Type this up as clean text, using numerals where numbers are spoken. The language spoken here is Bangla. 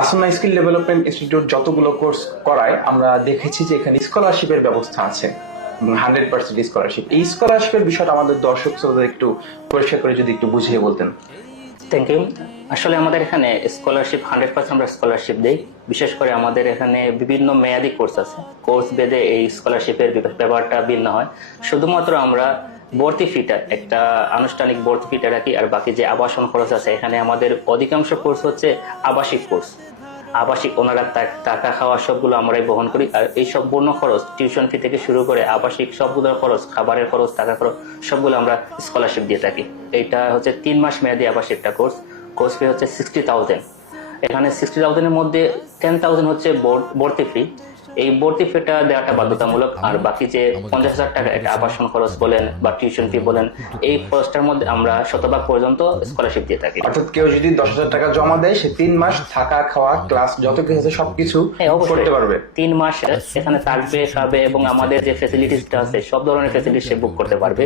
আসনা স্কিল ডেভেলপমেন্ট ইনস্টিটিউট যতগুলো কোর্স করায় আমরা দেখেছি যে এখানে স্কলারশিপের ব্যবস্থা আছে, 100% স্কলারশিপ। এই স্কলারশিপের বিষয়টা আমাদের দর্শক শ্রোতাদের একটু পরিষ্কার করে যদি একটু বুঝিয়ে বলতেন। Thank you. আসলে আমাদের এখানে স্কলারশিপ 100% আমরা স্কলারশিপ দেই। বিশেষ করে আমাদের এখানে বিভিন্ন মেয়াদি কোর্স আছে, কোর্স বেদে এই স্কলারশিপের ব্যাপারটা ভিন্ন হয়। শুধুমাত্র আমরা ভর্তি ফিটা একটা আনুষ্ঠানিক ভর্তি ফিটা রাখি, আর বাকি যে আবাসন খরচ আছে এখানে আমাদের অধিকাংশ কোর্স হচ্ছে আবাসিক কোর্স। আবাসিক ওনারা টাকা খাওয়া সবগুলো আমরাই বহন করি, আর এই সম্পূর্ণ খরচ টিউশন ফি থেকে শুরু করে আবাসিক সবগুলো খরচ, খাবারের খরচ, টাকা খরচ সবগুলো আমরা স্কলারশিপ দিয়ে থাকি। এইটা হচ্ছে 3 মাস মেয়াদি আবাসিক একটা কোর্স ফি হচ্ছে 60,000। এখানে 60,000 এর মধ্যে 10,000 হচ্ছে ভর্তি ফি। এই ভর্তি ফিটা দেওয়াটা বাধ্যতামূলক, আর বাকি যে 50,000 টাকা এটা আবাসন খরচ বলেন বা টিউশন ফি বলেন, এই খরচটার মধ্যে আমরা শতভাগ পর্যন্ত স্কলারশিপ দিয়ে থাকি। অর্থাৎ কেউ যদি 10,000 টাকা জমা দেয় সে 3 মাস থাকা খাওয়া ক্লাস যত কিছু আছে সবকিছু করতে পারবে। 3 মাস এখানে থাকবে, খাবে এবং আমাদের যে ফ্যাসিলিটিসটা আছে সব ধরনের ফ্যাসিলিটি সে বুক করতে পারবে।